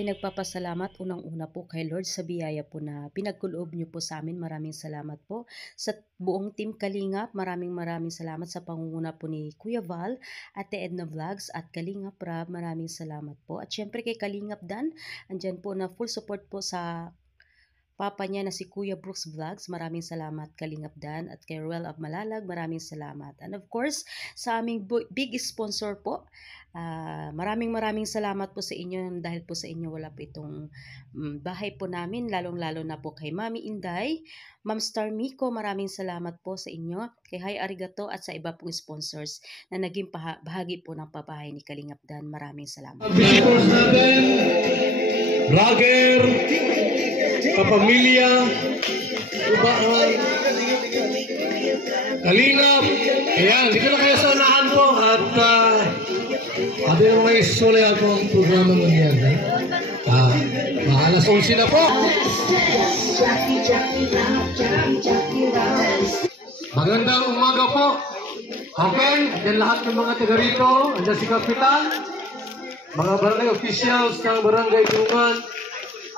ay nagpapasalamat unang-una po kay Lord sa biyaya po na pinagkuloob niyo po sa amin. Maraming salamat po. Sa buong Team Kalingap, maraming salamat sa pangunguna po ni Kuya Val, Ate Edna Vlogs at Kalingap Rab. Maraming salamat po. At syempre kay Kalingap Dan, andyan po na full support po sa papa niya na si Kuya Brooks Vlogs. Maraming salamat Kalingap Dan, at kay Ruel of Malalag, maraming salamat. And of course, sa aming big sponsor po, maraming salamat po sa inyo. Dahil po sa inyo wala po itong bahay po namin, lalong-lalo na po kay Mami Inday, Ma'am Star Miko, maraming salamat po sa inyo, kay Hi Arigato at sa iba pong sponsors na naging bahagi po ng pabahay ni Kalingap Dan. Maraming salamat. Visitors natin, vlogger, kapamilya, ubahan, Kalingap. Ayan, dito na kayo sa unahan po at pati naman kayo susulay ako ang programa mo niyan. Alas 11 na po. Magandang umaga po. Okay, yan lahat ng mga taga rito. Andiyan si Kapitan, mga barangay officials ng Barangay Dungan,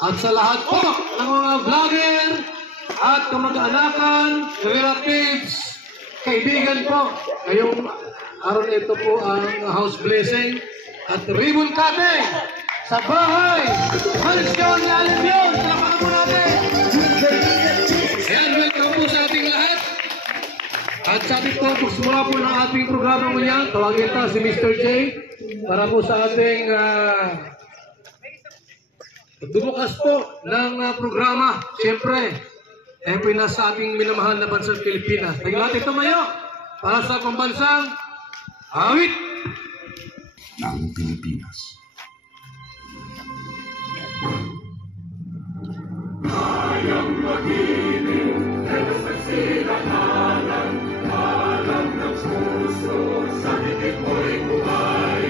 at sa lahat po ng mga vlogger at kamag-anakan, relatives, kaibigan po. Ngayong araw na ito po ang house blessing at ribbon cutting sa bahay. Marisyon na alam yun. Salamat po natin. Ayan, welcome po sa ating lahat. At sabi po, pagsimula po ng ating programa mo niyan, tawagin ta si Mr. J para po sa ating bumukas po ng programa. Siyempre, nasa ating minamahal na bansang Pilipinas. Tingnan natin tumayo para sa pambansang awit ng Pilipinas. Kayang mag-ibig, pero sa silanalan, alam ng puso, sa titik mo'y buhay.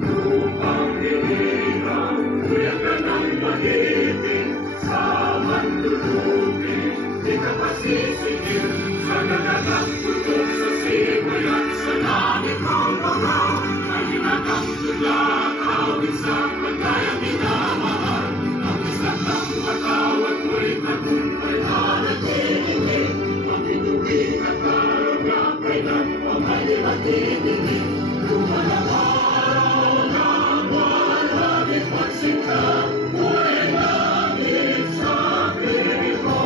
Lupang hinirang, kuya ka ng mag-ibig, sa mandulupin, di ka pasisigil, sa nagagang tutok sa simoy at sa langit ng mga, ay hinatang tulad, awit sa pagkayang minamahal. Ang isang ng matawad mo'y tagumpay na natinig, ang inuwi at karagyan, kailan pa may natinig. Lumalang araw na walang pagsinta, buhay langit sa Pilipino.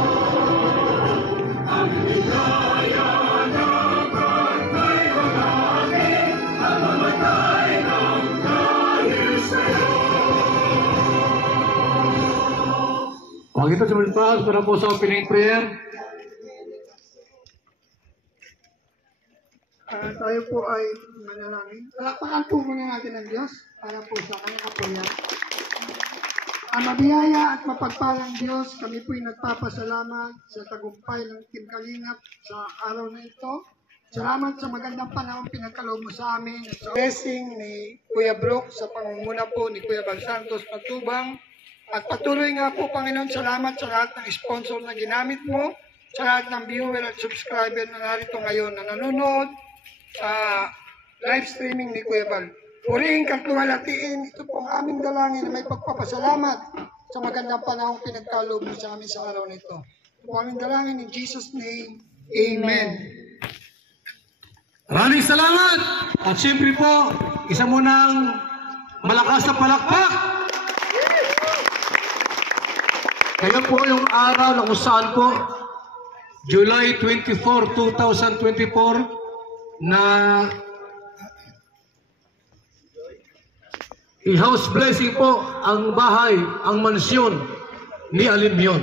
Ang ligaya na pagkay maraming, ang mamatay ng dahil sa'yo. Huwag ito sumulpas para po sa opening prayer. Tayo po ay manalangin. Palakpakan po muna natin ang Diyos para po sa kanyang kapuyan. Ang mabiyaya at mapagpalang Diyos, kami po ay nagpapasalamat sa tagumpay ng Team Kalingap sa araw na ito. Salamat sa magandang panahon pinagkaloob mo sa amin at sa blessing ni Kuya Brooks sa pangunguna po ni Kuya Bal Santos Patubang. At patuloy nga po, Panginoon, salamat sa lahat ng sponsor na ginamit mo, sa lahat ng viewer at subscriber na narito ngayon na nanonood sa live streaming ni Kuya Bal. Purihin kang tuwalatiin, ito po ang aming dalangin na may pagpapasalamat sa magandang panahong pinagkaloob mo sa amin sa araw nito. Ito po aming dalangin in Jesus' name. Amen. Maraming salamat! At siyempre po, isa munang malakas na palakpak. Ngayon po yung araw na kung saan po, July 24, 2024, na i-house blessing po ang bahay, ang mansyon ni Alimyon.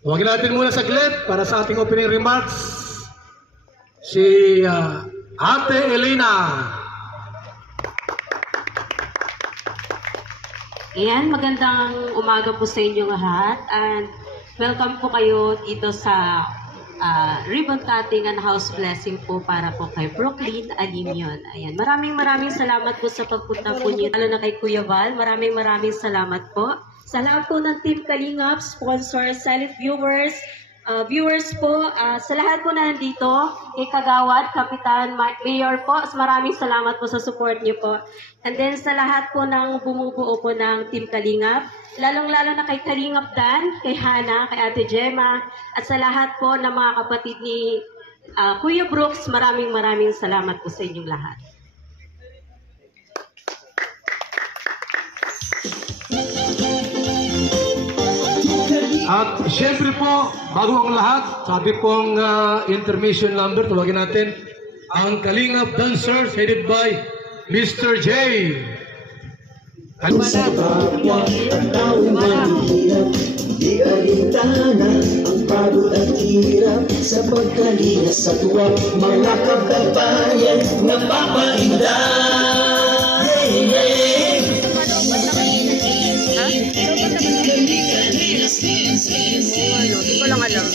Huwagin natin muna saglit para sa ating opening remarks si Ate Elena. Ayan, magandang umaga po sa inyo lahat and welcome po kayo dito sa ribbon cutting and house blessing po para po kay Brooklyn Alimyon. Ayan, maraming salamat po sa pagpunta po niyo, lalo na kay Kuya Val. Maraming salamat po. Sa lahat po ng Team Kalingap, sponsors, silent viewers, viewers po, sa lahat po na nandito, kay Kagawad, Kapitan, Mayor po, maraming salamat po sa support niyo po. And then sa lahat po ng bumubuo po ng Team Kalingap, lalong-lalo na kay Kalingap Dan, kay Hana, kay Ate Gemma, at sa lahat po ng mga kapatid ni Kuya Brooks, maraming salamat po sa inyong lahat. At syempre po, bago ang lahat, sabi pong intermission number, tawagin natin, ang Kalingap Dancers headed by Mr. J. Sa kapwa at taong mahirap, di alintana ang pagod at hirap sa pagkalinga sa tuwa, mga kababayan na papainda. Hey, hey. Hindi ko lang alam.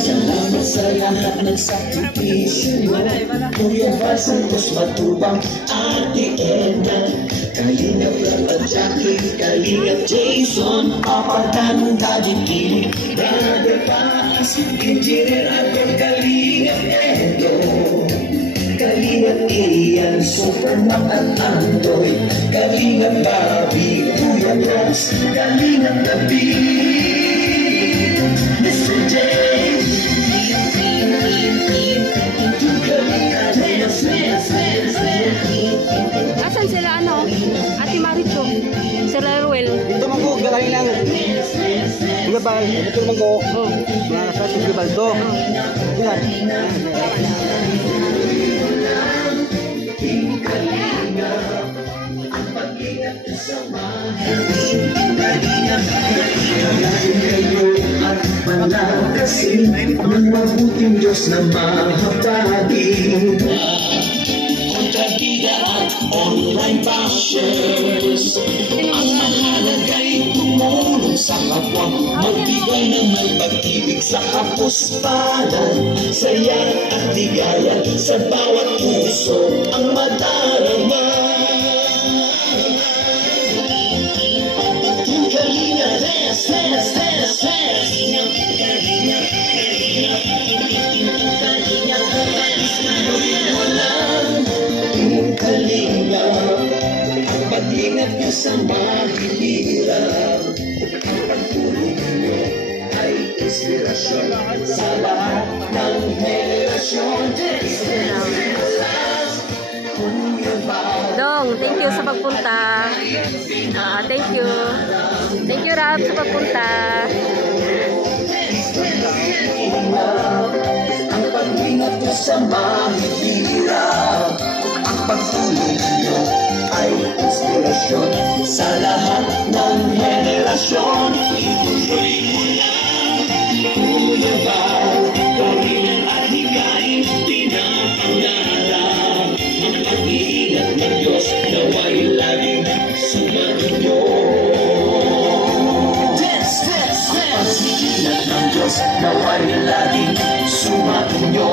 Salamat sa lahat ng sakripisyo mo, Kuya Val Santos Matubang, Ate Edna, Kalingap at Jackie, Kalingap Jason, Papa Dan, Daddy Kili, Brother Paas, Engineer Abel, Kalingap Edo, Kalingap Ian, Superman at Andoy, Kalingap Barbie, Kuya Ross, Kalingap David, Mr. J. Asan sila Ate Maricho? Sila Ruel? Ito man ko, galay lang. Global, ito man ko. Mga nasa global to. Yan. Malakasin ng mabuting Diyos na mahabagin. Kontrabida at online bashers, ang mahalaga'y tumulong sa kapwa, magbigay ng may pag-ibig sa kapuspalan, saya at ligaya sa bawat puso ang madarama. Kalinga, dance, dance, dance, dance. Kalinga, pag-ingat niyo sa mahihirap, ang pagtulong niyo ay inspirasyon sa lahat ng henerasyon. Dong, thank you sa pagpunta. Thank you. Thank you, Rab, sa pagpunta. Ang pag-ingat niyo sa mahihirap, ang pagtulong niyo ay inspirasyon sa lahat ng henerasyon. Ituloy mo lang, Kuya Val, gawin at higain, pinapangarap. Ang pag-iingat ng Diyos nawa'y laging sumainyo. Dance, dance, dance. Ang pag-iingat ng Diyos nawa'y laging sumainyo.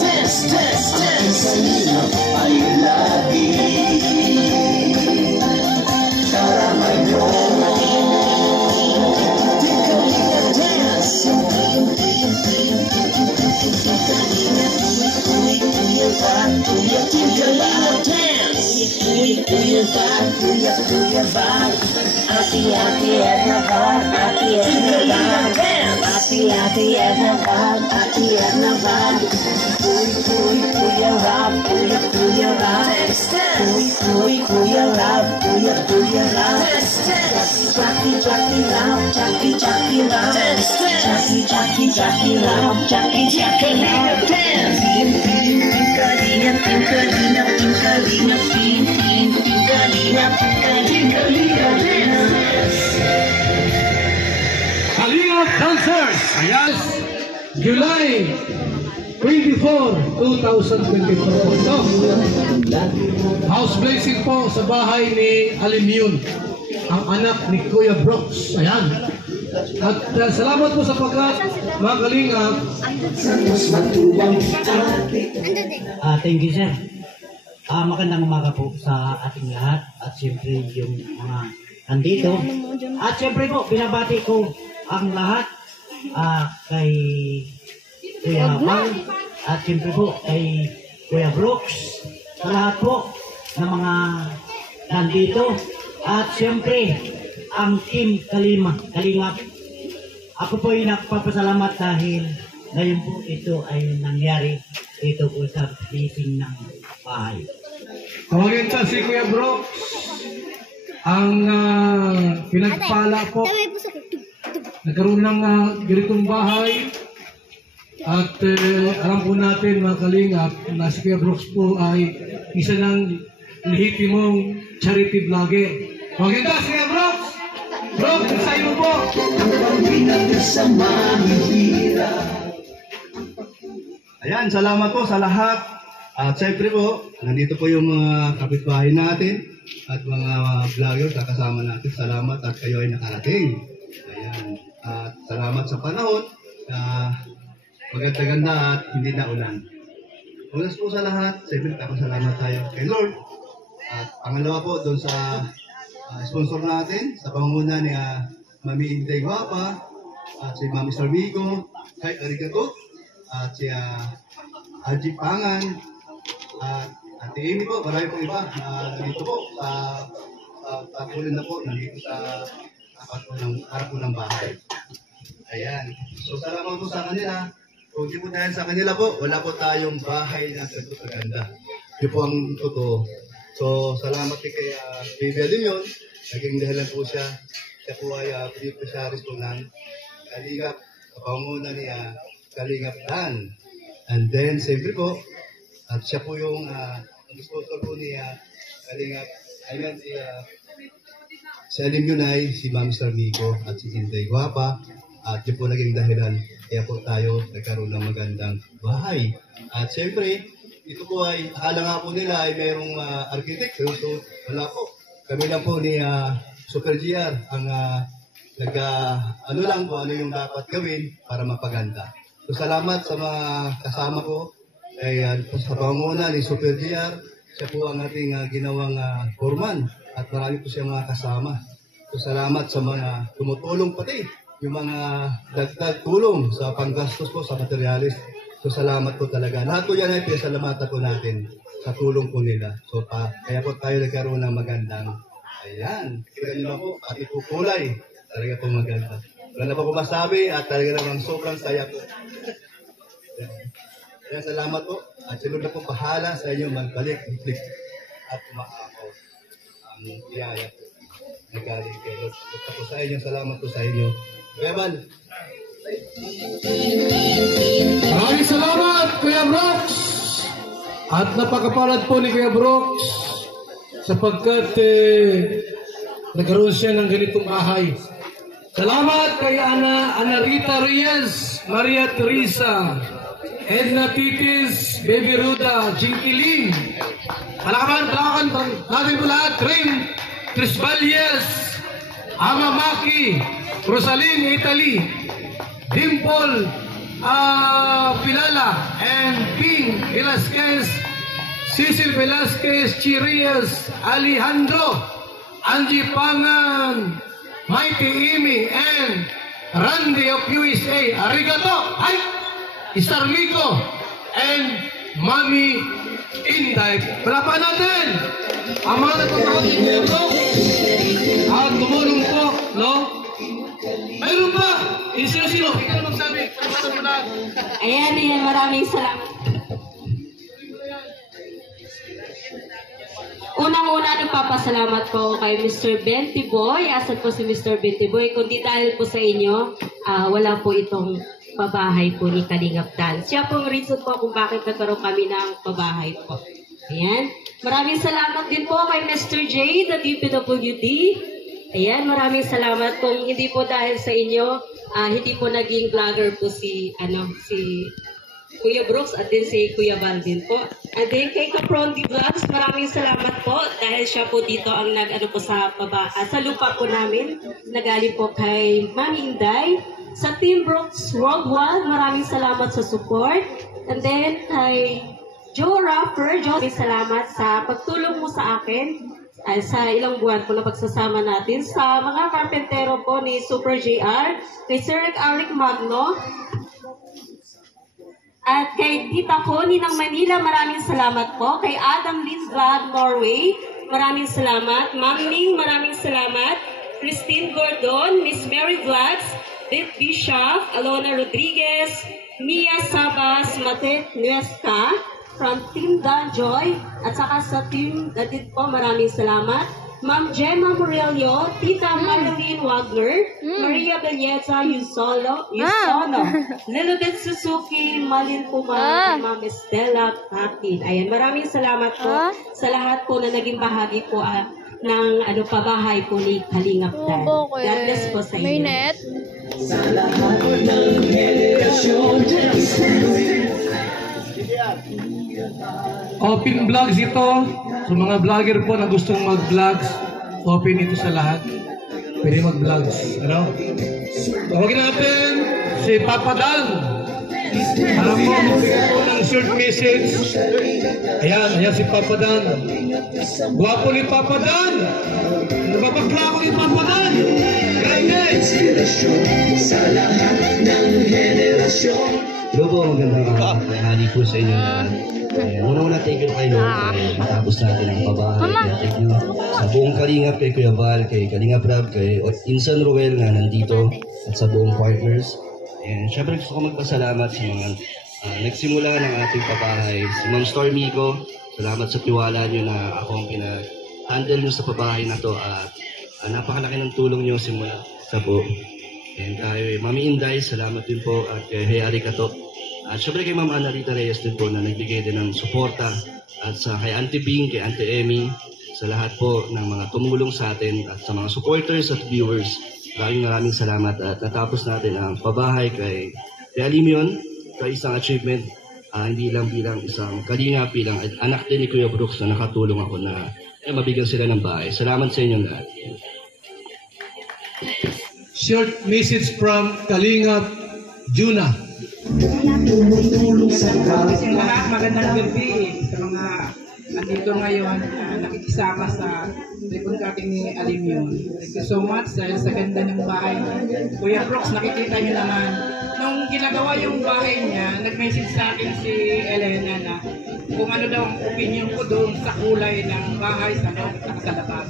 Dance, dance, dance. Ang kalinap ay laging karamay nyo. Kuya Val, Ate Edna Val, Ate Edna Val, Ate Edna Val, Ate Edna Val, Kuya Val, Kuya Val, Kuya Val, Kuya Val, Jackie Love, Jackie Love, Jackie Love, Jackie Love, dance. Kalingap, Kalingap Dancers, ayan, July 24, 2024. Ito, house blessing po sa bahay ni Alimyun, ang anak ni Kuya Brooks. Ayan. At salamat po sa pagkat, mga Kalingap. Santos Matubang, Thank you, sir. Magandang umaga po sa ating lahat at siyempre yung mga nandito. At siyempre po, binabati ko ang lahat kay Kuya Val at siyempre po kay Kuya Brooks, sa lahat po ng mga nandito. At siyempre, ang team Kalingap. Ako po ay nagpapasalamat dahil ngayon po ito ay nangyari dito po sa leasing ng bahay. Tawagin ta si Kuya Brooks. Ang pinagpala po. Nagkaroon ng ganitong bahay. At alam po natin mga Kalingap na si Kuya Brooks po ay isa ng lehitimong charity vlogger. Tawagin ta si Kuya Brooks. Brooks, sa iyo po. Ayan, salamat po sa lahat. At siyempre po, nandito po yung mga kapitbahay natin at mga vloggers na kasama natin. Salamat at kayo ay nakarating. Ayan. At salamat sa panahon na maganda-ganda at hindi na ulan. Ulas po sa lahat, siyempre salamat tayo kay Lord. At pangalawa po doon sa sponsor natin, sa pangunguna ni Mami Inday Guapa, at si Mami Sarmigo, kay Arigato, at si Haji Pangan, at Ate Amy po, marami po iba na nandito po sa tapunin na po, nandito sa harap po ng bahay. Ayan. So salamat po sa kanila. Kung di po dahil sa kanila po, wala po tayong bahay na ganito kaganda. Yun po ang totoo. So salamat kay Baby Alimyon. Naging dahilan po siya. Siya po ay beneficiaries po ng Kalingap. Sa pangunguna ni Kalingap Dan. And then, siyempre po, at siya po yung sponsor po ni Kalingap. Ayan, si Alim Yunay, si Ma'am Sarmigo, at si Inday Guapa. At yun po naging dahilan. Kaya po tayo nagkaroon ng magandang bahay. At siyempre, ito po ay, akala nga po nila ay mayroong architect. So, wala po. Kami lang po ni Super GR ang ano lang po, ano yung dapat gawin para mapaganda. So, salamat sa mga kasama ko. Ay, sa pangunguna ni Super GR, siya po ang ating ginawang foreman. At marami po siya mga kasama. So, salamat sa mga tumutulong pati. Yung mga dagdag tulong sa panggastos po sa materialis. So salamat po talaga. Lahat po yan ay pinasalamatan po natin sa tulong po nila. So kaya po tayo nagkaroon ng magandang, ayan, kita nyo na po, pati po kulay. Talaga po maganda. Wala na po masabi at talaga namang sobrang saya po. Kaya salamat po. At sino na po bahala sa inyo magbalik at makakaw ang iyaya po. Nagaling kayo. Punta po sa inyo. Salamat po sa inyo. Kuya Val. Maraming salamat, Kuya Brooks. At napakapalad po ni Kuya Brooks sapagkat nagkaroon siya ng ganitong bahay. Salamat kay Ana Rita Reyes, Maria Teresa, Edna Titis, Baby Ruda, Jinkiling. Palakaman natin po lahat. Tris Valyes, Ama Maki, Rosaline Italy, Dimple Pilala, and Ping Velasquez, Cecil Velasquez, Chirias, Alejandro, Angie Pangan, Mighty Amy, and Randy of USA. Arigato! Ay! Isarlico, and Mami Inday. Palapakan natin ang mga nagpapakot dito at tumulong po, no? Mayroon pa! Sino-sino? Ikaw magsabi. Ayan, maraming salamat. Unang-una, nagpapasalamat po kay Mr. Benty Boy. Asan po si Mr. Benty Boy? Kundi dahil po sa inyo, wala po itong pabahay po ni Kalingap Dan. Siya po ang reason po kung bakit nagkaroon kami ng pabahay po. Ayan. Maraming salamat din po kay Mr. J, the DPWD. Ayan, maraming salamat. Kung hindi po dahil sa inyo, hindi po naging vlogger po si Kuya Brooks at din si Kuya Val din po. And then kay Caprondi Vlogs, maraming salamat po dahil siya po dito ang po sa lupa po namin. Nagaling po kay Mami Inday. Sa Team Brooks Worldwide, maraming salamat sa support. And then kay Joe Rapper, salamat sa pagtulong mo sa akin ay sa ilang buwan po na pagsasama natin sa mga karpentero po ni Super JR, kay Sir Eric Magno, at kay Tita Connie ng Manila, maraming salamat po. Kay Adam Leeds Vlog Norway, maraming salamat. Ma'am Ning, maraming salamat. Christine Gordon, Miss Mary Vlogs, Beth Bishop, Alona Rodriguez, Mia Sabas, Mate Nuesca, from Team Danjoy, at saka sa Team Dadit po, maraming salamat. Ma'am Gemma Morello, Tita Madeline Wagner, Maria Belleza Yusono, Lilibet Suzuki, Malin Pumar, Ma'am Estela Kapin. Ayan, maraming salamat po sa lahat po na naging bahagi po ng pabahay po ni Kalingap Dan. God bless po sa inyo. May net? Sa lahat ng henerasyon, Open vlogs ito. Sa mga vlogger po na gustong mag-vlogs, open ito sa lahat. Pwede mag-vlogs. Ano? Tawagin natin si Papa Dan. Alam mo, magbigay po ng short message. Ayan si Papa Dan. Guwapo ni Papa Dan. Nababagla ko ni Papa Dan. inspirasyon sa lahat ng henerasyon. Hello po, magandang hari po sa inyo lahat. Una-una, thank you kay Lord. Matapos natin ang pabahay. Thank you sa buong Kalingap, kay Kuya Val, kay Kalingap Rab, kay Insan Ruel nga nandito, at sa buong partners. And syempre gusto ko magpasalamat sa mga nagsimula ng ating pabahay. Si Ma'am Stormy ko, salamat sa tiwala nyo na ako ang pina-handle nyo sa pabahay na to. At napakalaki ng tulong nyo simula sa po. And kay Mami Inday, salamat din po. At kay Hayari Kato. At syempre kay Ma'am Ana Rita Reyes din po na nagbigay din ng suporta. At sa kay Auntie Bing, kay Auntie Emmy, sa lahat po ng mga tumulong sa atin at sa mga supporters at viewers. Maraming salamat at natapos natin ang pabahay kay Alimion sa isang achievement. Hindi lang bilang isang kalinga, bilang anak din ni Kuya Brooks na nakatulong ako na mabigyan sila ng bahay. Salamat sa inyong lahat. Short message from Kalingap Juna. Isang lahat, magandang gabi sa mga nandito ngayon nakikisama sa ribbon cutting ni Alimion. Thank you so much dahil sa ganda ng bahay ni Kuya Brooks. Nakikita niyo naman, nung ginagawa yung bahay niya, nag-message sa akin si Elena na kung ano daw ang opinion ko doon sa kulay ng bahay sa loob at sa labas.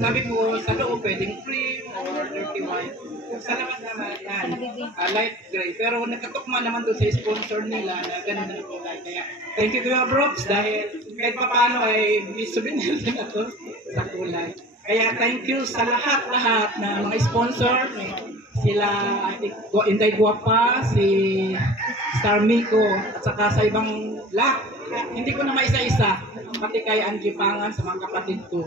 Sabi ko, sa loob pwedeng cream or dirty white. Sa labas naman yan, light gray. Pero nagkatukma naman doon sa sponsor nila na ganun na kulay. Kaya thank you Kuya Brooks dahil kahit paano ay may souvenir din ako sa kulay. Kaya thank you sa lahat-lahat na mga sponsor. Sila Inday Guapa, si Star Miko, at saka sa ibang lahat. Hindi ko na maisa-isa, pati kay Angie Pangan sa mga kapatid ko.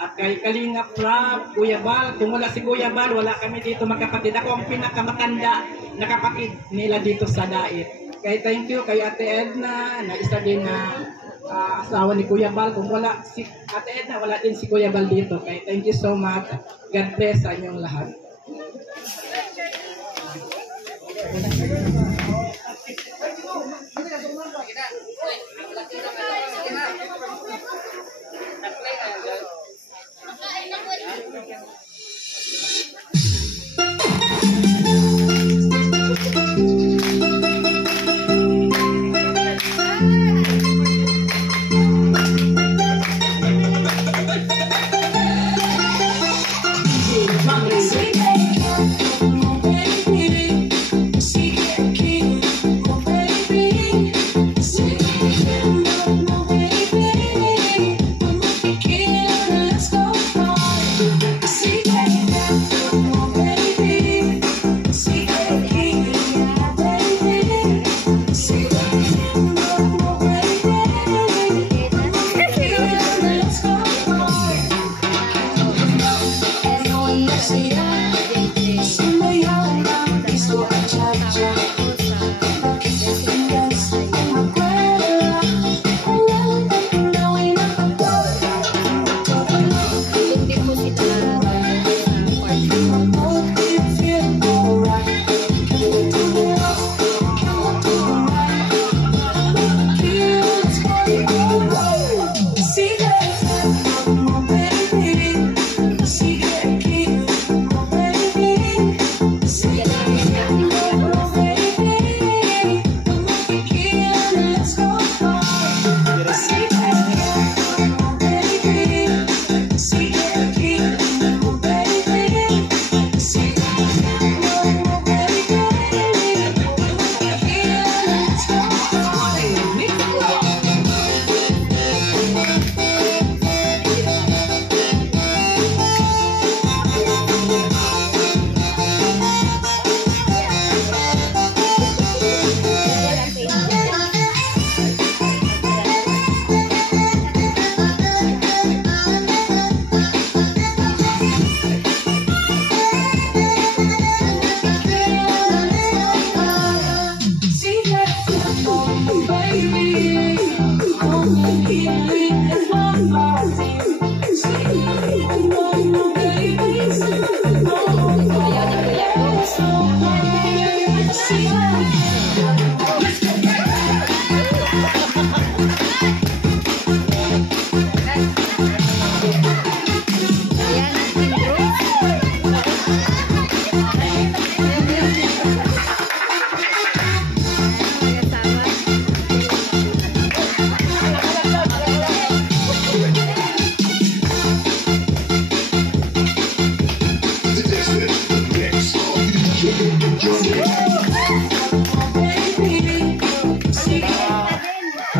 At kay Kalingap Rab, Kuya Bal, kung wala si Kuya Bal, wala kami dito magkapatid. Ako ang pinakamatanda na kapatid nila dito sa Dait. Kaya thank you kay Ate Edna, na isa din na asawa ni Kuya Bal. Kung wala si Ate Edna, wala din si Kuya Bal dito. Kaya thank you so much. God bless sa inyong lahat. Baby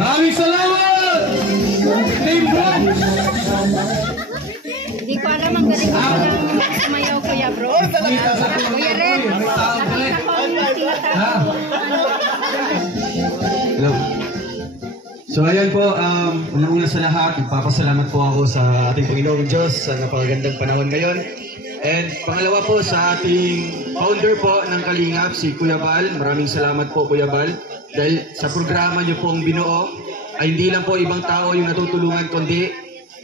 Maraming salamat! Team Brad! Hindi ko alam ang galing ko ng sumayaw, Kuya Bro. Kuya Red. Hello. So ayan po, unang-una sa lahat, nagpapasalamat po ako sa ating Panginoong Diyos sa napakagandang panahon ngayon. And pangalawa po sa ating founder po ng Kalingap, si Kuya Val. Maraming salamat po, Kuya Val. Dahil sa programa niyo pong binuo, ay hindi lang po ibang tao yung natutulungan, kundi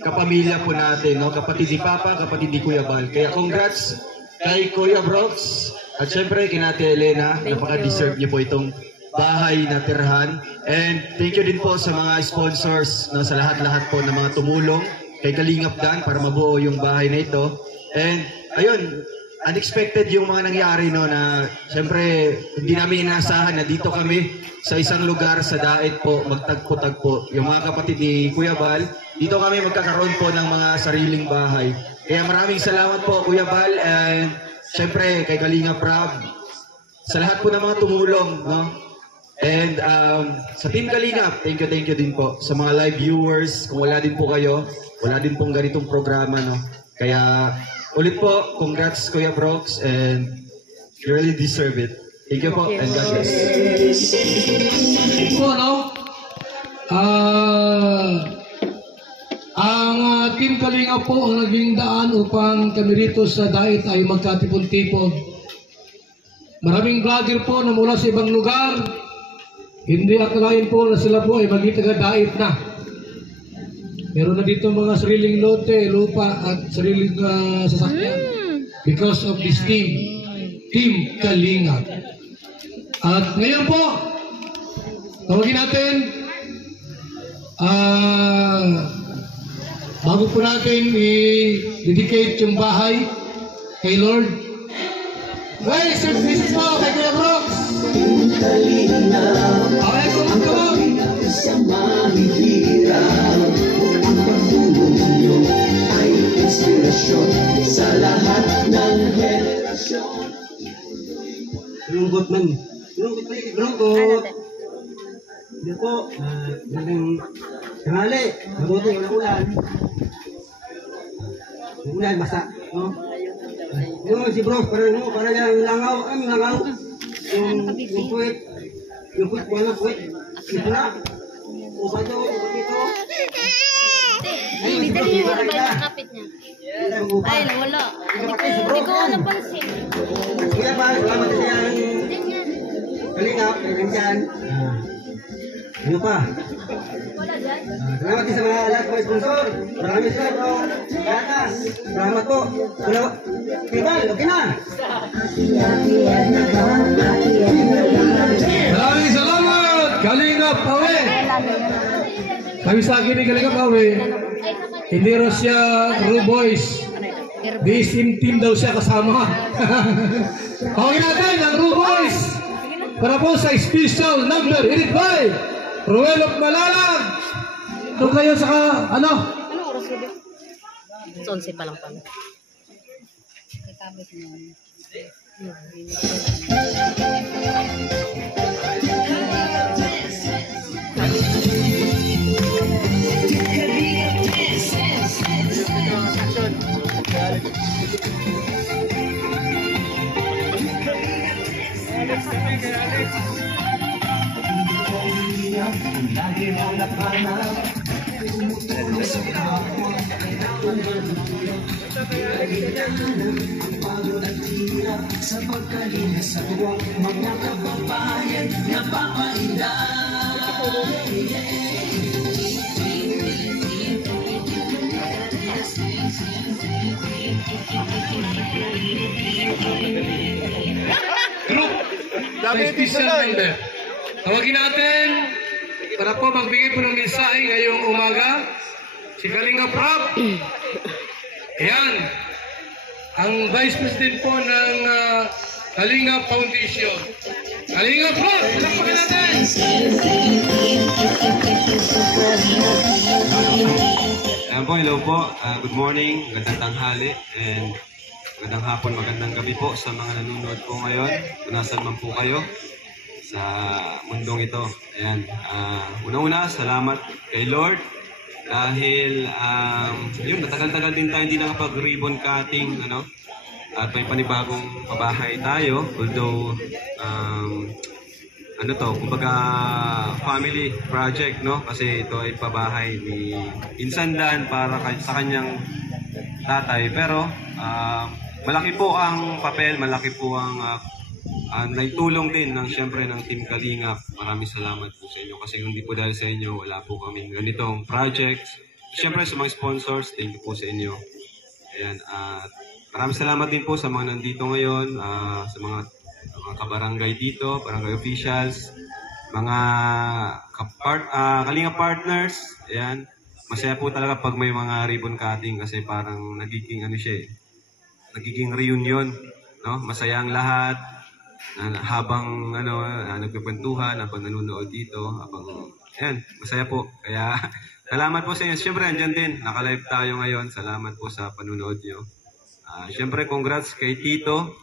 kapamilya po natin, no? Kapatid ni Papa, kapatid ni Kuya Val. Kaya congrats kay Kuya Brooks at syempre kay Ate Elena. Napaka-deserve niyo po itong bahay na tirahan. And thank you din po sa mga sponsors, no? Sa lahat-lahat po ng mga tumulong kay Kalingap Dan para mabuo yung bahay na ito. And ayun, unexpected yung mga nangyari, no, na syempre hindi namin inaasahan na dito kami sa isang lugar sa Daet po magtagpo-tagpo. Yung mga kapatid ni Kuya Val, dito kami magkakaroon po ng mga sariling bahay. Kaya maraming salamat po, Kuya Val, and syempre kay Kalingap Rab, sa lahat po ng mga tumulong, no? And sa Team Kalingap, thank you din po. Sa mga live viewers, kung wala din po kayo, wala din pong ganitong programa, no? Kaya ulit po, congrats Kuya Brooks, and you really deserve it. Thank you po, and God bless. Po, no? Ang Team Kalingap po ang naging daan upang kami rito sa Daet ay magkatipon-tipon. Maraming vlogger po na mula sa ibang lugar, hindi akalain po na sila po ay maging taga-Daet na. Meron na dito mga sariling lote, lupa at sariling sasakyan. Because of this Team Kalingap. At ngayon po, tawagin natin, bago po natin i-dedicate yung bahay kay Lord. Hey, this is po kay Kuya Brooks. Okay, kumagkabag. Sa mahihirap, ang pagtulong ninyo ay inspirasyon sa lahat ng henerasyon. Lungkot man. Lungkot. Hindi po, magandang tanghali. Mabuti, ulan. Ulan, basa. No? Yung si Bros, parang yung langaw. Yung langaw. Yung puwit. Yung puwit, walang puwit. Ito na. Upa ito, upa ito. Hindi niyo ba yung kapit niya? Ay, wala. Hindi ko napansin. Kaya ba, salamat sa yung Kalingap, kaya dyan. Ano pa? Salamat din sa mga lahat ng sponsor. Maraming salamat po. Kaya salamat po. Kibal, okay na. Maraming salamat, Kalingap Awe. Kami sa akin ni Kalingap Awe, hindi rin siya Rue Boys. Team daw siya kasama. Pawagin natin ang Rue Boys para po sa special number headed by Ruel of Malalag. Doon kayo sa ano? Anong oras yun? 11 pa lang pala. Sa pagkalinga sa tuwa, mga kababayan, napapainda. na special member. Tawagin natin para po magbigay po ng mensahe ngayong umaga si Kalinga Prab. Ayan, ang Vice President po ng Kalinga Foundation. Kalinga Prab, palakpakan natin! Ayan po, hello po. Good morning, magandang tanghali, and magandang hapon, magandang gabi po sa mga nanonood po ngayon. Kung nasan man po kayo sa mundong ito. Ayan, una-una, salamat kay Lord dahil yun, matagal-tagal din tayo hindi nakapag-ribbon cutting, ano? At may panibagong pabahay tayo, although ano to, kumbaga family project, no? Kasi ito ay pabahay ni Insan Dan para sa kanyang tatay. Pero malaki po ang papel, malaki po ang naitulong din ng siyempre ng Team Kalingap. Maraming salamat po sa inyo kasi kung hindi po dahil sa inyo, wala po kaming ganitong projects. Siyempre sa mga sponsors, thank you po sa inyo. Ayan, maraming salamat din po sa mga nandito ngayon, sa mga kabarangay dito, barangay officials, mga Kalinga partners. Ayan, masaya po talaga pag may mga ribbon cutting kasi parang nagiging ano siya nagiging reunion, no? Masaya ang lahat habang nagkukwentuhan, habang nanonood dito, habang ayan, masaya po. Kaya salamat po sa inyo. Siyempre andyan din, naka-live tayo ngayon. Salamat po sa panunood nyo. Siyempre congrats kay Tito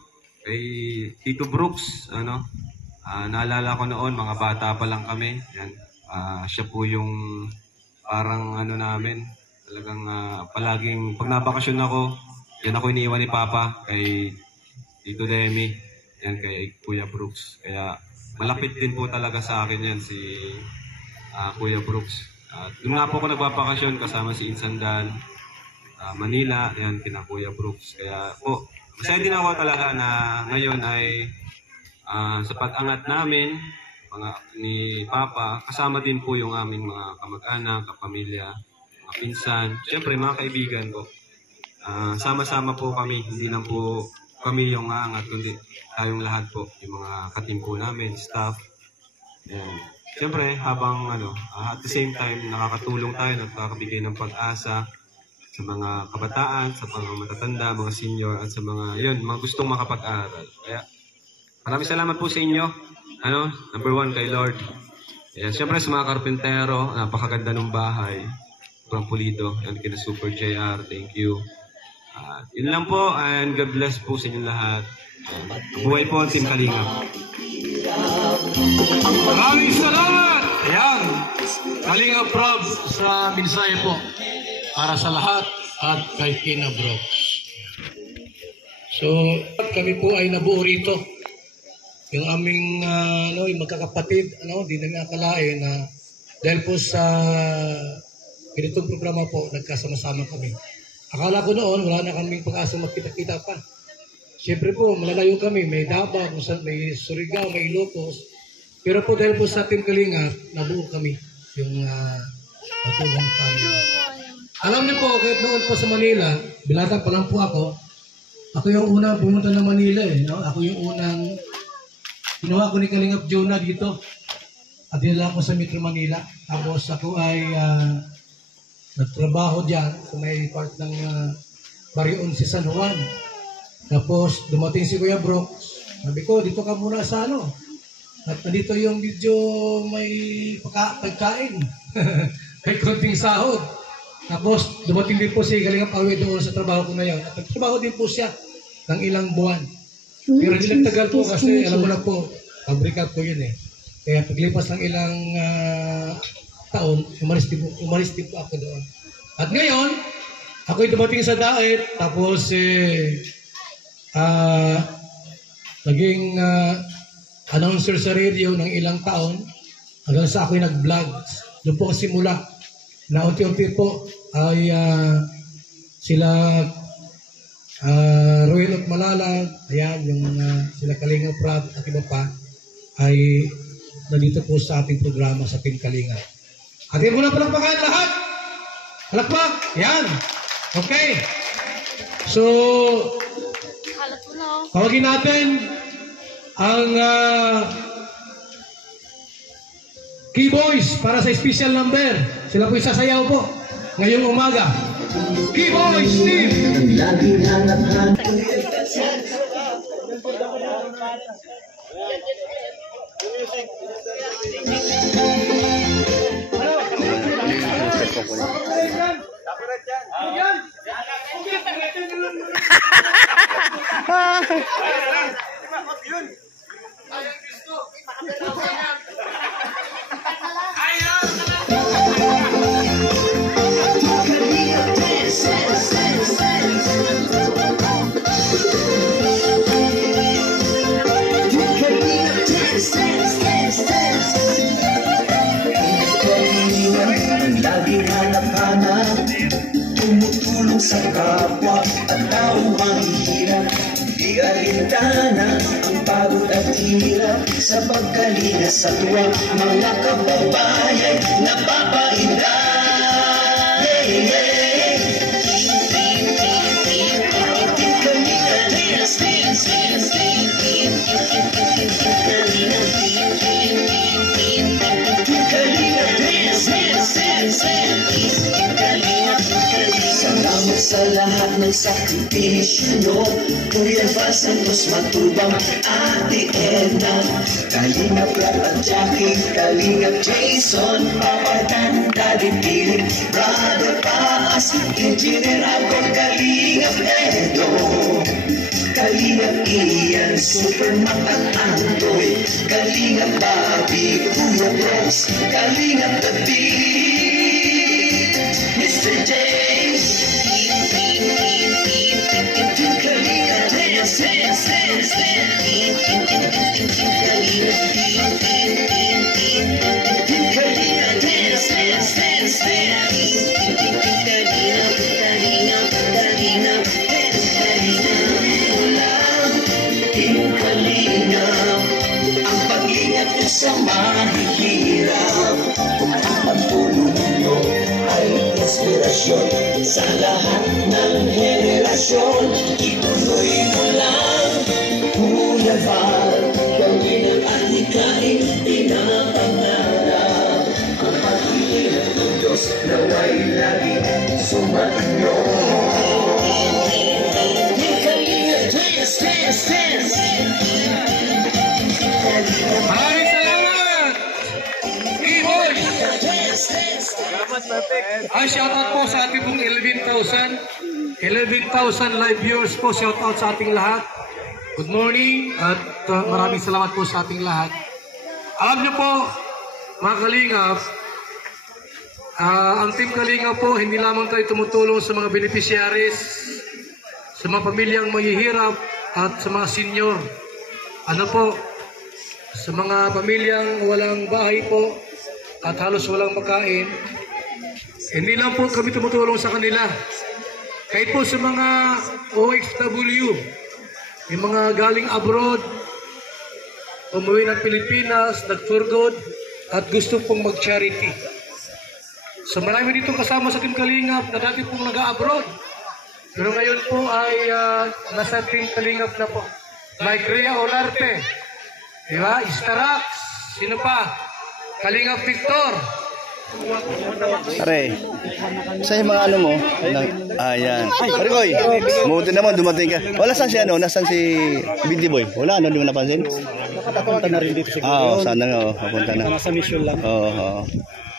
Brooks, ano? Naalala ko noon, mga bata pa lang kami. Yan. Siya po yung parang ano namin, talagang palaging pag nabakasyon ako, yan ako iniiwan ni Papa kay Tito Demi, yan kay Kuya Brooks. Kaya malapit din po talaga sa akin yan si Kuya Brooks. Doon nga po ako nagbabakasyon kasama si Insan Dan, Manila, yan kina Kuya Brooks. Kaya po, masaya din ako talaga na ngayon ay sa pag-angat namin ni Papa, kasama din po yung aming mga kamag-anak, kapamilya, mga pinsan, siyempre mga kaibigan ko. Sama-sama po kami, hindi lang po kami yung aangat, kundi tayong lahat po, yung mga katim po namin, staff. Yan. Siyempre, habang at the same time, nakakatulong tayo, nakakabigay ng pag-asa sa mga kabataan, sa mga matatanda, mga senior, at sa mga gustong makapag-aral. Kaya, maraming salamat po sa inyo. Number one kay Lord. Kaya, siyempre sa mga karpentero, napakaganda ng bahay. Sobrang pulido. Yan, kina Super JR, thank you. Yun lang po, and God bless po sa inyo lahat. Buhay po ang Team Kalingap. Maraming salamat! Ayan, Kalingap Prab sa mensahe po para sa lahat at kay Kina Brooks. So, kami po ay nabuo rito. Yung aming yung magkakapatid, di namin akalain na dahil po sa ganitong programa po, nagkasama-sama kami. Akala ko noon, wala na kaming pag-asa magkita-kita pa. Siyempre po, malalayo kami. May Davao, may Surigao, may Ilocos. Pero po dahil po sa Team Kalinga, nabuo kami yung patulong family. Alam niyo po, kahit noon po sa Manila, binata pa lang po ako yung unang pumunta ng Manila Ako yung unang kinuha ko ni Kalingap Jonah dito. At dinala ko sa Metro Manila. Tapos ako ay nagtrabaho dyan sa may part ng Barrio 11 San Juan. Tapos dumating si Kuya Brooks. Sabi ko, dito ka muna sa At nandito yung video may pagkain. May konting sahod. Tapos dumating din po si Kalingap Awe doon sa trabaho ko na yun. At nagtrabaho din po siya ng ilang buwan. Pero hindi nagtagal po kasi alam mo na po, pabrikat ko yun Kaya paglipas ng ilang taon, umalis din po ako doon. At ngayon, ako'y dumating sa Daet, tapos naging announcer sa radio ng ilang taon, hanggang sa ako'y nag-vlog. Doon po kasi mula, na unti-unti po ay sila Ruel at Malalag, ayan, yung sila Kalinga Prab at iba pa, ay nandito po sa ating programa sa Team Kalinga. Atin mo na palakpakan lahat! Palakpak! Yan! Okay! So, tawagin natin ang Key Boys para sa special number. Sila po isasayaw po ngayong umaga. Key Boys team! Tumutulong sa kapwa at tao mahihirap. Di alintana ang pagod at hirap sa pagkalinga sa tuwa. Mga kababayan napapainda. Salamat sa lahat ng sakripisyo nyo. Kuya Val Santos Matubang, Ate Edna, Kalingap at Jackie, Kalingap Jason, Papa Dan, Daddy Philip, Brother Paas, Engineer Ako, Kalingap Edo, Kalingap Ian, Superman at Andoy, Kalingap Bobby, Kuya Bros, Kalingap David, Mr. James, Kalingap Dance, ang pag-ingat nyo sa mahihirap. Ang pagtulong nyo ay inspirasyon sa lahat ng henerasyon. Ituloy mo lang, Kuya Val, gawin ang adhikain pinapangarap. Ang pag-iingat ng Diyos naway lagi sumainyo. Maraming salamat! Key-Boys! Ay, shoutout po sa ating pong 11,000 live viewers po. Shoutout sa ating lahat. Good morning at maraming salamat po sa ating lahat. Alam niyo po, mga Kalingap, ang Team Kalingap po, hindi lamang tayo tumutulong sa mga beneficiaries, sa mga pamilyang mahihirap at sa mga senior. Ano po, sa mga pamilyang walang bahay po at halos walang makain, hindi lang po kami tumutulong sa kanila. Kahit po sa mga OFW, yung mga galing abroad, umuwi ng Pilipinas, nag-for good, at gusto pong mag-charity. So marami dito kasama sa Team Kalingap na dati pong nag-abroad. Pero ngayon po ay nasa Team Kalingap na po. Like Rhea Olarte, di ba? Istarax, sino pa? Kalingap Victor. Pare, sa mga ano mo? Ayan. Pare Koy, buti naman dumating ka. Wala saan si ano? Nasaan si Bindi Boy? Wala, ano, di mo napansin? Nakapunta na rin dito siguro. Oo, sana nga, papunta na. Nasa mission lang. Oo.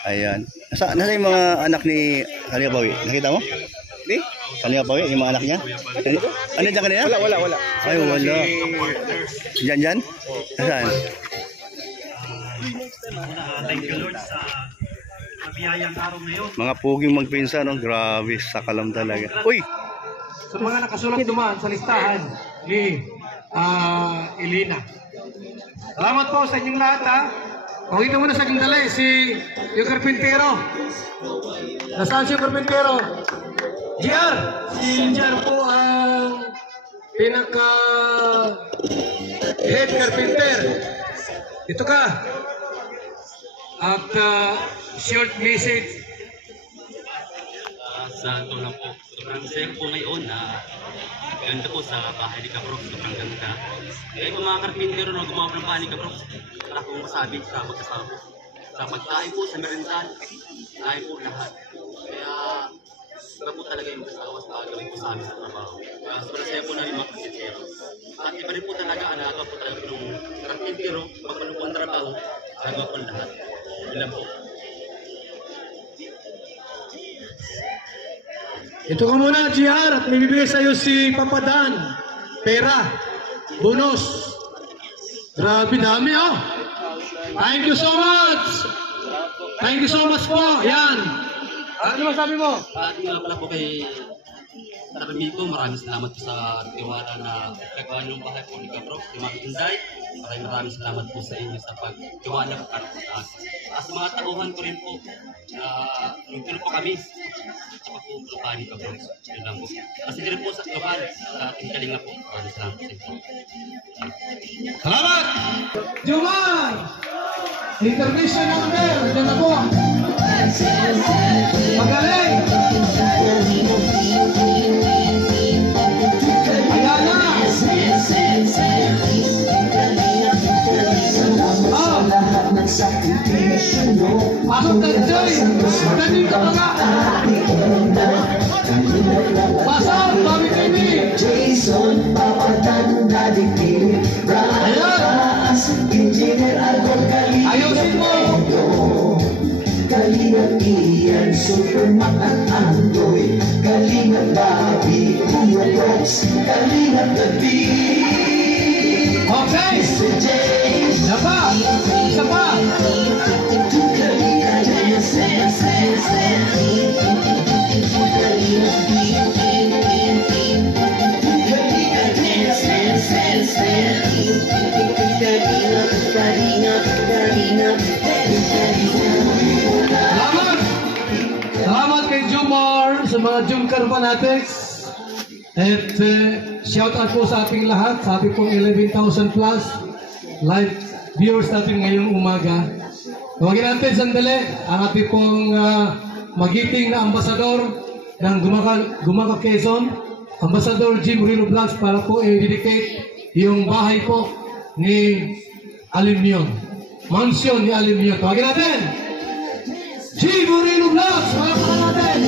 Ayan. Nasa yung mga anak ni Kalinga Pawi? Nakita mo? Ni? Kalinga Pawi, yung mga anak niya? Ano dyan kanina? Wala. Ay, wala. Dyan? Nasaan? Thank you Lord sa biyayang araw ngayon. Mga puging magpinsan, no? Grabe, sakalam talaga. Uy! Sa mga nakasulat dumaan sa listahan ni Elena. Salamat po sa inyong lahat, ha. Pakita mo na sa aking dali, yung karpintero. Nasaan siya yung karpintero? JR! Si JR po ang pinaka-head carpenter. Ito ka. At short message. Santo na po. Sobrang saya po ngayon na ganda po sa bahay ni Kaprof. Sobrang ganda. Kaya kung mga karpintero na gumawa ng bahay ni Kaprof, wala akong masabi sa magkasama po. Sa pagkain po, sa merindahan, kain po lahat. Kaya iba po talaga yung magkasawa sa gawin po sa amin sa trabaho. Kaya sobrang saya po na yung mga karpintero. At iba rin po talaga, alaga po talaga po ng karpintero, pag po ang trabaho, alaga po lahat. Ilan po. Ito ka muna, GR, at may bibigay sa'yo si Papa Dan. Pera. Bonus. Grabe, dami, oh. Thank you so much. Thank you so much po. Yan. Ano masabi mo? Nga pala po kay Taramito, maraming salamat po sa tiwala na pagkagawa ng bahay po ni Kaprof, si Ma'am Inday. Maraming salamat po sa inyo sa pagtiwala po para po sa akin. At sa mga tauhan ko rin po, nagtulong po kami sa pagpupulaan ni Kaprof. Yun lang po. Kasi din po sa global, sa ating kalinga po. Maraming salamat po sa inyo. Salamat! Jumar! International Mayor, dyan na po. Magaling! Ayan na! Pasok ka, Joy! Nandito ka nga! Pasok, Bobby TV! Jason, Papadan, Daddy Philip, Brian, Engineer Algon, ayusin mo! Kalingat Ian, Supermac at Andoy, Kalingat Bobby, Kuya Brox, Kalingat Gabi. Okay! Mr. James, isa pa! Isa pa! Kalingat Salamat kay Jumar sa mga Jumcar fanatics. At shout out po sa ating lahat, sa ating pong 11,000 plus live viewers natin ngayong umaga. Tawagin natin sandali ang ating pong magiting na ambasador ng Gumaca Quezon, Ambassador Jim Rino Vlogs, para po i-dedicate yung bahay po ni Alimyon, mansion ni Alimyon. Tawagin natin Jim Rino Vlogs, palakpakan natin.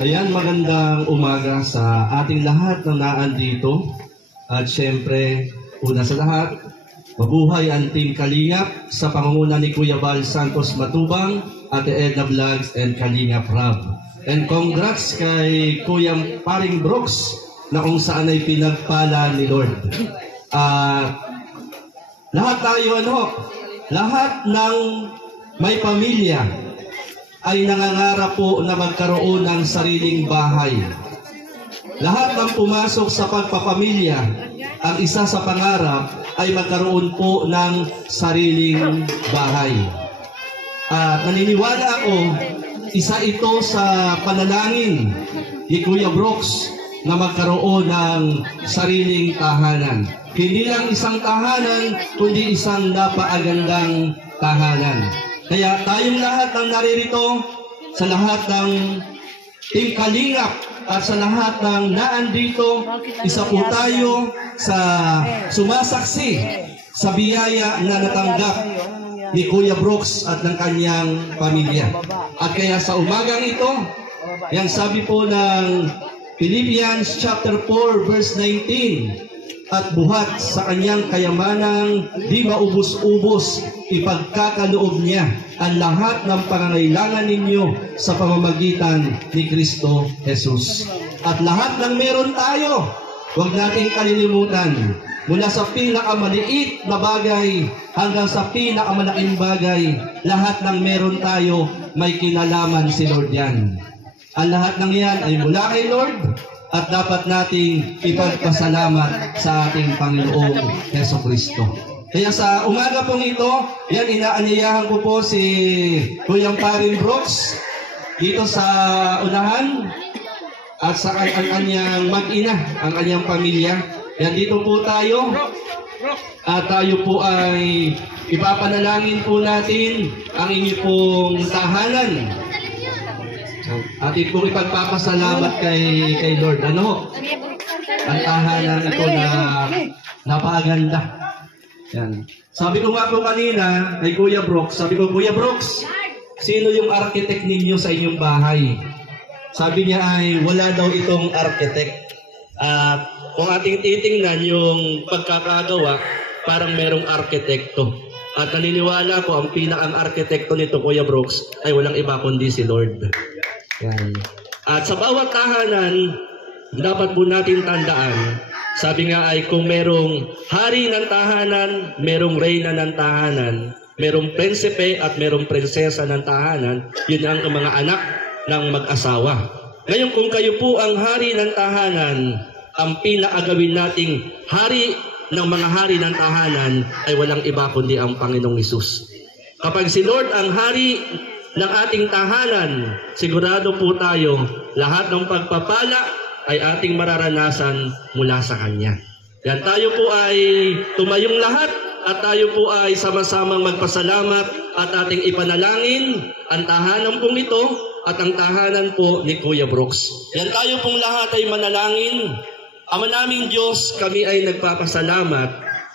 Ayan, magandang umaga sa ating lahat na naandito. At syempre, una sa lahat, mabuhay ang Team Kalingap sa pangunguna ni Kuya Val Santos Matubang, Ate Edna Vlogs, and Kalingap Rab. And congrats kay Kuya Paring Brooks na kung saan ay pinagpala ni Lord. Lahat tayo, lahat ng may pamilya ay nangangarap po na magkaroon ng sariling bahay. Lahat ng pumasok sa pagpapamilya, ang isa sa pangarap ay magkaroon po ng sariling bahay. Naniniwala ako, isa ito sa panalangin ni Kuya Brooks na magkaroon ng sariling tahanan. Hindi lang isang tahanan, kundi isang napaagandang tahanan. Kaya tayong lahat ng naririto, sa lahat ng Team Kalingap at sa lahat ng naandito, isa po tayo sa sumasaksi sa biyaya na natanggap ni Kuya Brooks at ng kanyang pamilya. At kaya sa umagang ito, yang sabi po ng Philippians chapter 4 verse 19, at buhat sa kanyang kayamanang di maubos-ubos, ipagkakaloob niya ang lahat ng pangangailangan ninyo sa pamamagitan ni Kristo Jesus. At lahat ng meron tayo, huwag nating kalilimutan, mula sa pinakamaliit na bagay hanggang sa pinakamalaking bagay, lahat ng meron tayo, may kinalaman si Lord yan. Ang lahat ng yan ay mula kay Lord, at dapat nating ipagpasalamat sa ating Panginoong Heso Kristo. Kaya sa umaga pong ito, yan, inaanyayahan ko po si Kuya Paring Brooks dito sa unahan at sa ang kanyang mag-ina, ang kanyang pamilya. Yan, dito po tayo. At tayo po ay ipapanalangin po natin ang inyo pong tahanan. Atin pong ipagpapasalamat kay Lord. Ano? Ang tahanan ito na napakaganda. Yan. Sabi ko nga po kanina kay Kuya Brooks, sabi ko, Kuya Brooks, sino yung architect ninyo sa inyong bahay? Sabi niya ay wala daw itong architect. At kung ating titingnan yung pagkakagawa, parang merong arkitekto. At naniniwala ko ang pinakang arkitekto nito, Kuya Brooks, ay walang iba kundi si Lord. Yan. At sa bawat tahanan, dapat po natin tandaan, sabi nga ay kung merong hari ng tahanan, merong reyna ng tahanan, merong prinsipe at merong prinsesa ng tahanan, yun ang mga anak ng mag-asawa. Ngayon kung kayo po ang hari ng tahanan, ang pinaagawin nating hari ng mga hari ng tahanan ay walang iba kundi ang Panginoong Hesus. Kapag si Lord ang hari ng ating tahanan, sigurado po tayo lahat ng pagpapala ay ating mararanasan mula sa Kanya. Yan, tayo po ay tumayong lahat at tayo po ay sama-samang magpasalamat at ating ipanalangin ang tahanan pong ito at ang tahanan po ni Kuya Brooks. Yan, tayo pong lahat ay manalangin. Ama naming Diyos, kami ay nagpapasalamat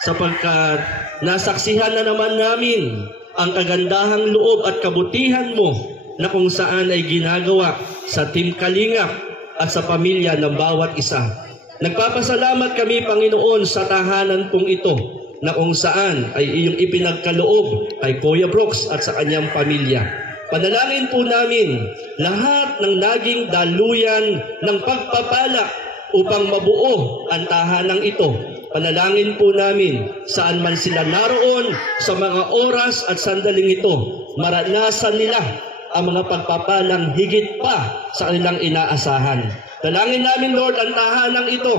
sapagkat nasaksihan na naman namin ang kagandahang loob at kabutihan mo na kung saan ay ginagawa sa Team Kalingap at sa pamilya ng bawat isa. Nagpapasalamat kami, Panginoon, sa tahanan pong ito na kung saan ay iyong ipinagkaloob kay Kuya Brooks at sa kanyang pamilya. Panalangin po namin lahat ng naging daluyan ng pagpapala upang mabuo ang tahanang ito. Panalangin po namin saan man sila naroon sa mga oras at sandaling ito, maranasan nila ang mga pagpapalang higit pa sa kanilang inaasahan. Dalangin namin, Lord, ang tahanang ito,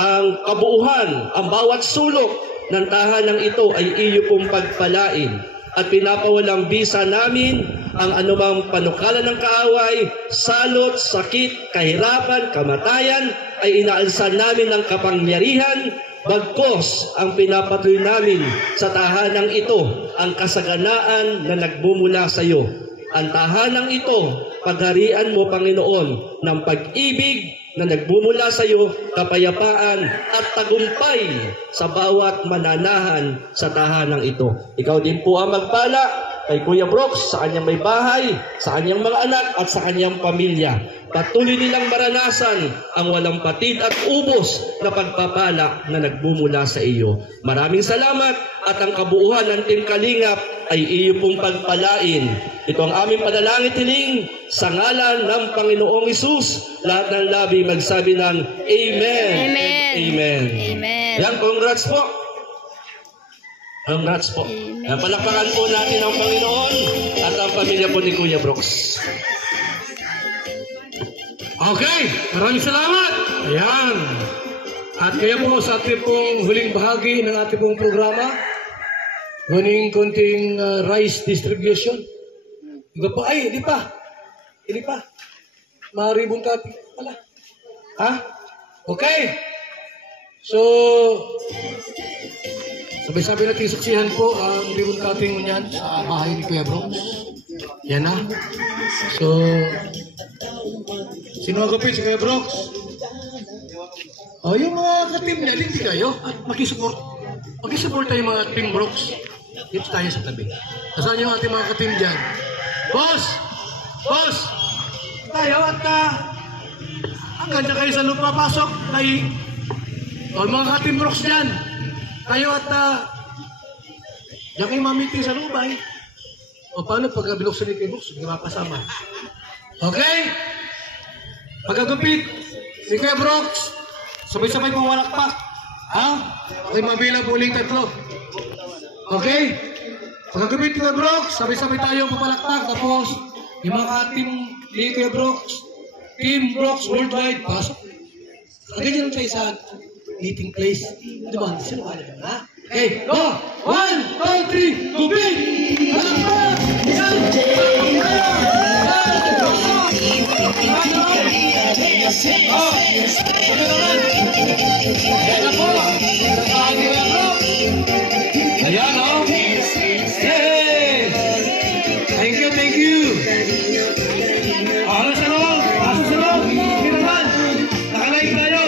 ang kabuuhan, ang bawat sulok ng tahanang ito ay iyo pong pagpalain. At pinapawalang bisa namin ang anumang panukala ng kaaway, salot, sakit, kahirapan, kamatayan, ay inaalsan namin ng kapangyarihan. Bagkos ang pinapatuloy namin sa tahanang ito, ang kasaganaan na nagmumula sa iyo. Ang tahanang ito, pagharian mo, Panginoon, ng pag-ibig na nagmumula sa iyo, kapayapaan at tagumpay sa bawat mananahan sa tahanang ito. Ikaw din po ang magpala kay Kuya Brooks, sa kanyang may bahay, sa kanyang mga anak at sa kanyang pamilya. Patuloy nilang maranasan ang walang patid at ubos na pagpapala na nagmumula sa iyo. Maraming salamat at ang kabuuhan ng Team Kalingap ay iyo pong pagpalain. Ito ang aming panalangin tiling sa ngalan ng Panginoong Hesus. Lahat ng labi magsabi ng Amen. Amen. Amen. Amen. Yan, congrats po. Congrats po. Palakpakan po natin ang Panginoon at ang pamilya po ni Kuya Brooks. Okay, maraming salamat. Ayan. At kaya po sa ating pong huling bahagi ng ating pong programa, huling konting rice distribution. Ito pa, ay, hindi pa. Hindi pa. Maribong copy pala. Ha? Okay. So, sabay-sabay natin saksihan po ang ribbon cutting niyan sa bahay ni Kuya Brooks. Yan na. So, sino magapit si Kuya Brooks? O, yung mga ka-team niya, hindi kayo. At makisupport. Makisupport tayo mga team Brooks. Dito tayo sa tabi. Nasaan yung ating mga ka-team dyan? Boss! Boss! Tayo at ang ganda kayo sa lupa pasok. O, mga ka-team Brooks dyan. Tayo at diyan kayo mamiting sa lubay. O paano pag binuksan ni Kuya Brooks, hindi mapasama. Okay? Pagkagupit ni Kuya Brooks, sabay-sabay pong walakpak. Ha? Okay, mabilang po uling tatlo. Okay? Pagkagupit ni Kuya Brooks, sabay-sabay tayo papalakpak. Tapos, yung mga team ni Kuya Brooks, Team Brooks Worldwide, pasok. Ganyan lang tayo sa meeting place. Diba? Sino ba naman, ha? Okay, go! 1, 2, 3, gupit! Palakpak! Yan na po! Nasa loob! Pasok sa loob! Hindi naman! Nakalaig tayo!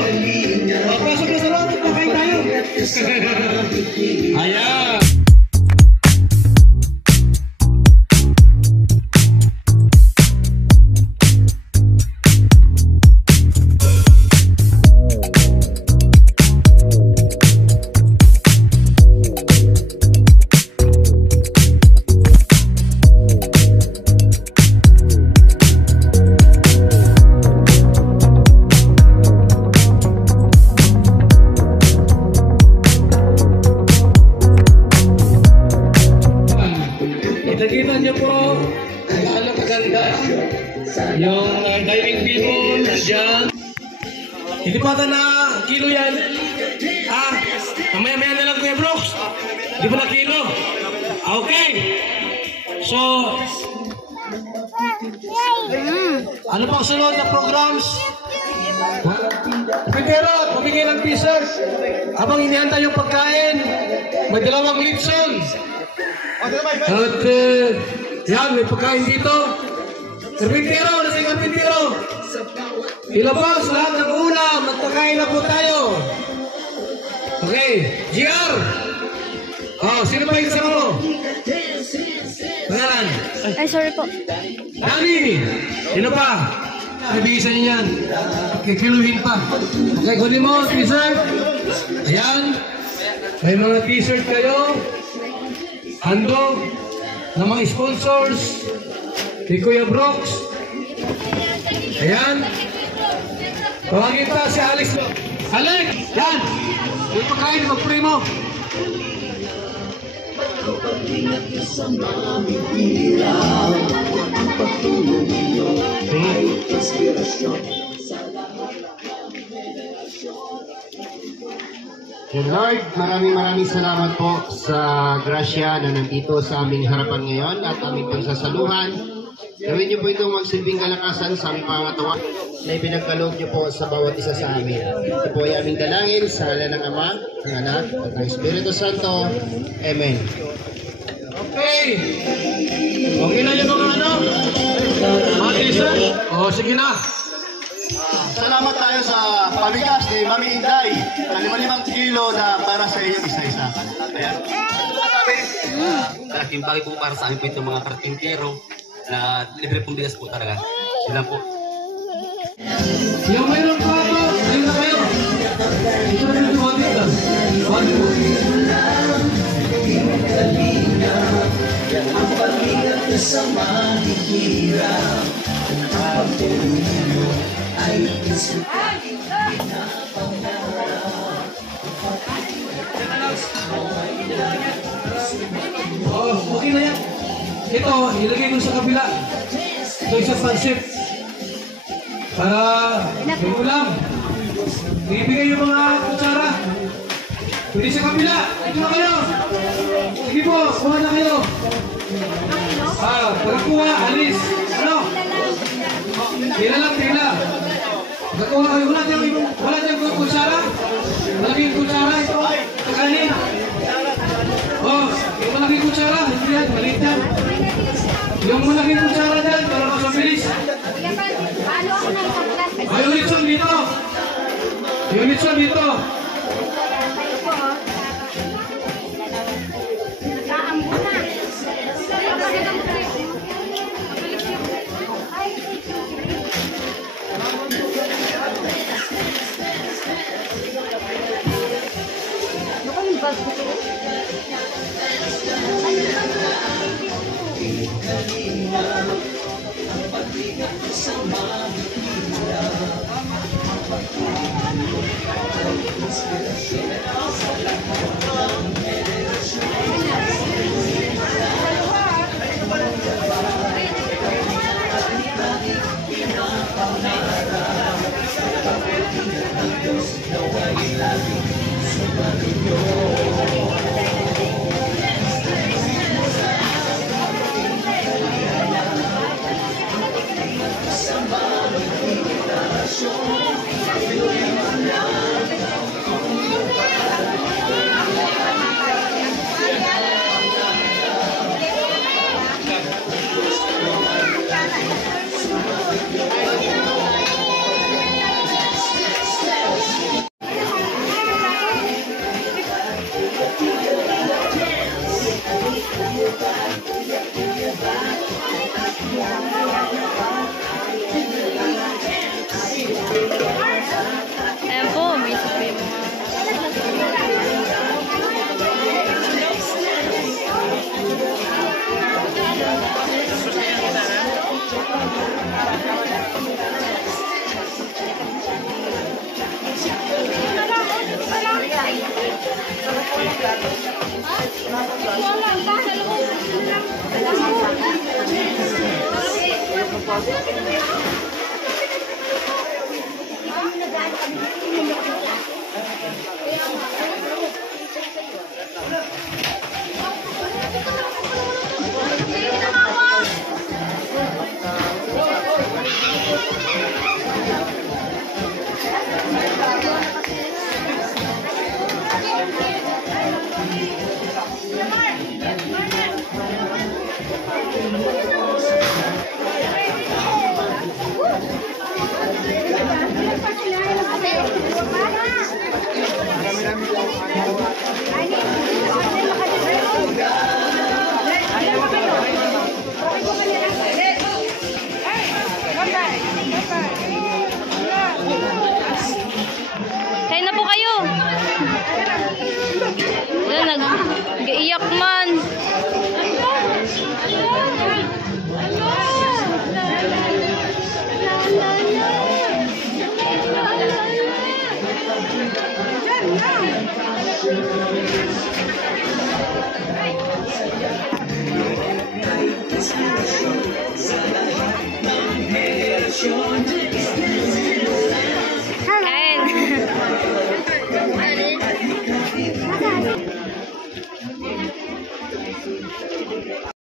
Pasok na sa loob! Nakain tayo! Ayan! Nakita niyo po, ano kaganda. Yung diving people, nandiyan. Hindi pa na kilo yan. Mamaya-maya na lang Kuya Brooks. Hindi pa na kilo. Okay. So, ano pang sunod na programs? Pero, pumigay ng t-shirt. Habang inihanda yung pagkain, may dalawang litson. At yan, may pagkain dito. Karpintero, nasing karpintero. Ilabas lahat ng ulam. Magpakain na po tayo. Okay, GR. Sino pa yung kasama mo? Pangalan? Ay, sorry po. Dani! Sino pa? Nabigisan niyo yan. Kikiluhin pa. Okay, kunin mo, t-shirt. Ayan. May mga t-shirt kayo. Handog ng mga sponsors ni Kuya Brooks. Ayan. Tawagin pa si Alex. Alex! Yan! Yung pagkain, mag-pray mo. Lord, maraming salamat po sa grasya na nandito sa aming harapan ngayon at aming pagsasaluhan. Gawin niyo po itong magsilbing kalakasan sa aming pangatawan na ipinagkaloob niyo po sa bawat isa sa amin. Ito po ay aming dalangin sa ngalan ng Ama, ng Anak, at ng Espiritu Santo. Amen. Okay. Okay na yung mga ano? Mga t-shirt? Sige na. Salamat tayo sa pabigas ni Mami Inday na 5 kilo na para sa inyo isa-isa. Ayan. Malaking bagay po para sa amin po itong mga karpintero na libre pong bigas po talaga. Sila po. Yung mayroon pa ito, ayun na kayo. Ito na yung tuwatik lang. Ang pag-ingat na sa mahihirap, ang pagtulungan ay isipin pinapangarap. Okay na yan. Ito, ilagay ko sa kabila. Ito isang pansip. Para may ulam. Ibigay yung mga kutsara. Pwede sa kabila. Ito na kayo. Sige po, kuha na kayo. Pagkakuha, alis. Ano? Tila lang, tila. Pagkakuha kayo. Wala tayong kutsara. Malaking kutsara ito. Kanin. Yung malaking kutsara. Hindi yan, maliit yan. Yung malaking kutsara dyan, para makabilis. Yung litson dito. Yung litson dito. Kain na po kayo. Wala, nag-iiyak man. Sa lahat ng henerasyon